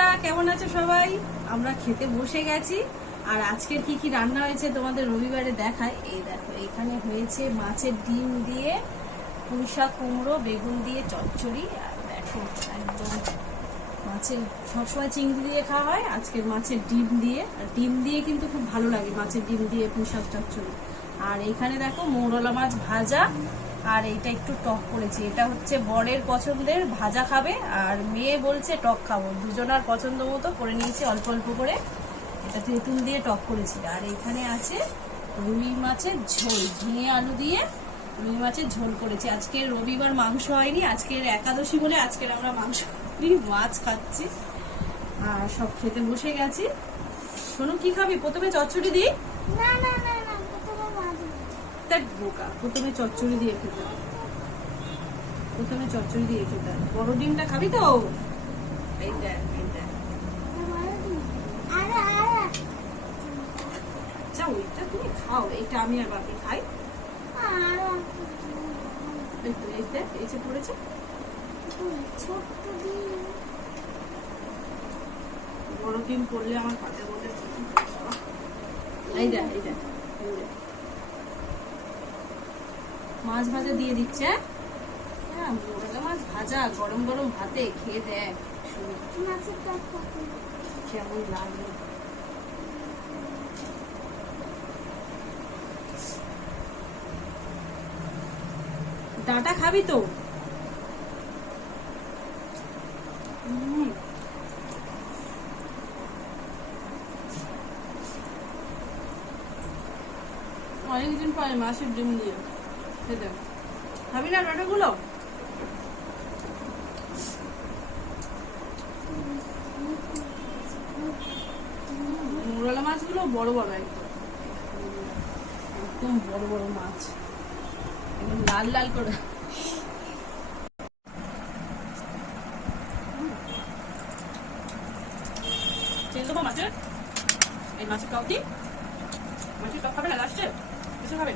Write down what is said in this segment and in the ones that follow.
বন্ধুরা, কেমন আছো সবাই? আমরা খেতে বসে গেছি। আর আজকের কি কি রান্না হয়েছে তোমাদের রবিবারে দেখায়। এই দেখো, এখানে হয়েছে মাছের ডিম দিয়ে পুঁইশাক, কুমড়ো, বেগুন দিয়ে চচ্চড়ি। আর দেখো একদম মাছের, সবসময় চিংড়ি দিয়ে খাওয়া হয়, আজকের মাছের ডিম দিয়ে। আর ডিম দিয়ে কিন্তু খুব ভালো লাগে মাছের ডিম দিয়ে পুঁইশাক চচ্চড়ি। আর এখানে দেখো মৌরলা মাছ ভাজা, আর এইটা একটু টক করেছি। এটা হচ্ছে বরের পছন্দের, ভাজা খাবে, আর মেয়ে বলছে টক খাবো। দুজনার পছন্দ মতো করে নিয়েছি অল্প অল্প করে। এটা তেঁতুল দিয়ে টক করেছি। আর এখানে আছে রুই মাছের ঝোল, ঝিঙে আলু দিয়ে রুই মাছের ঝোল করেছি। আজকের রবিবার মাংস হয়নি, আজকের একাদশী বলে আজকের আমরা মাংস মাছ খাচ্ছি। আর সব খেতে বসে গেছি। শোনো, কি খাবি? প্রথমে চচ্চড়ি দিই? না না না না, প্রথমে মাছ। দেখ বোকা, প্রথমে চচ্চড়ি দিয়ে খেতে হবে। প্রথমে চচ্চড়ি দিয়ে খেতে হবে। বড় ডিমটা খাবি তো? এই দেখ, এই দেখ। আরে আরে, আচ্ছা ওইটা তুমি খাও, এইটা আমি আর বাপি খাই। আরে এই তো, এই দেখ, এই যে পড়েছে। ছোট্ট ডিম। বড় ডিম পড়লে আমার পাতের মধ্যে এই দেখ, এই দেখ, এই দেখ। মাছ ভাজা দিয়ে দিচ্ছে। হ্যাঁ, মোরলা মাছ ভাজা গরম গরম ভাতে খেয়ে দেখ শুধু মাছের টক কত? কেমন লাগে। ডাঁটা খাবি তো? অনেকদিন পরে মাছের ডিম দিয়ে খেতে। খাবি না ডাঁটাগুলো? মোরলা মাছগুলো বড় বড়, একদম একদম বড় বড় মাছ, একদম লাল লাল করে। চেয়ে দেবো মাছের, এই মাছের টক দিই। মাছের টক খাবে না লাস্টে? কিছু খাবে?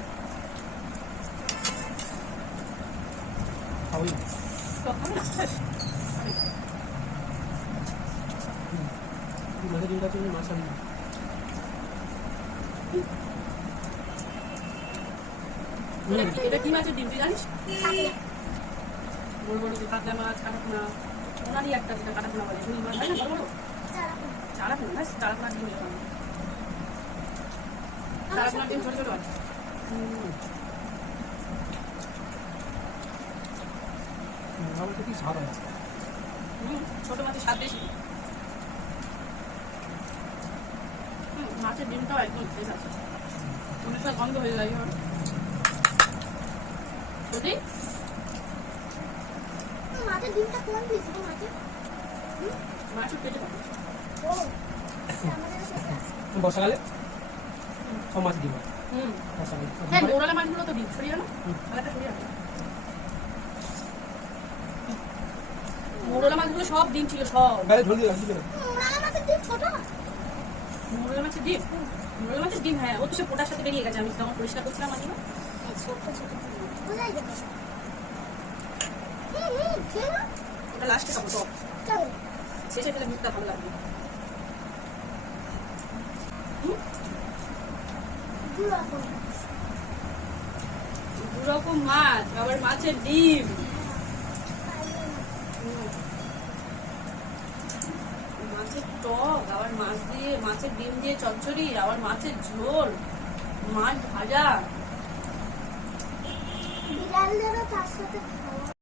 টক খাবে না? এটা কি মাছের ডিম তুই জানিস? বড় বড় যে কাতলা মাছ, কাটাপোনা, ওনারই একটা যেটা কাটাপোনা বলে, রুই মাছ হয় না বড় বড়? চারাপোনা, ব্যাস চারাপোনার ডিম যখন। চারাপোনার ডিম ছোট ছোট হয়। ছোট মাছের স্বাদ বেশি। মাছের ডিমটাও একদম ফ্রেশ আছে, মনে হয় গন্ধ হয়ে যায়। যদি মাছের ডিমটা কোন পিস মাছের? মাছের পেটে থাকে। ও, আমাদের সাথে আছে। বর্ষাকালে সব মাছ দিব। হ্যাঁ, মোরলা মাছগুলো তো ডিম সরিয়ে আনো, আলাদা সরিয়ে আনো। মোরলা মাছগুলো সব ডিম ছিল, সব। গালে ঝোল দিয়ে রাখছি। মোরলা মাছের ডিম ছোট। মোরলা মাছের ডিম, মোরলা মাছের ডিম, হ্যাঁ, ও তো সে পোটার সাথে বেরিয়ে গেছে। আমি তখন পরিষ্কার করছিলাম মাছগুলো। ছোট ছোট বোঝাই যাবে। খেয়ে নাও। ওটা লাস্টে খাবো, টক চলো। শেষে পেলে মুখটা ভালো লাগবে। দুরকম মাছ, আবার মাছের ডিম, মাছের টক, আবার মাছ দিয়ে, মাছের ডিম দিয়ে চচ্চড়ি, আবার মাছের ঝোল, মাছ ভাজা। বিড়ালদেরও তার সাথে খাওয়া।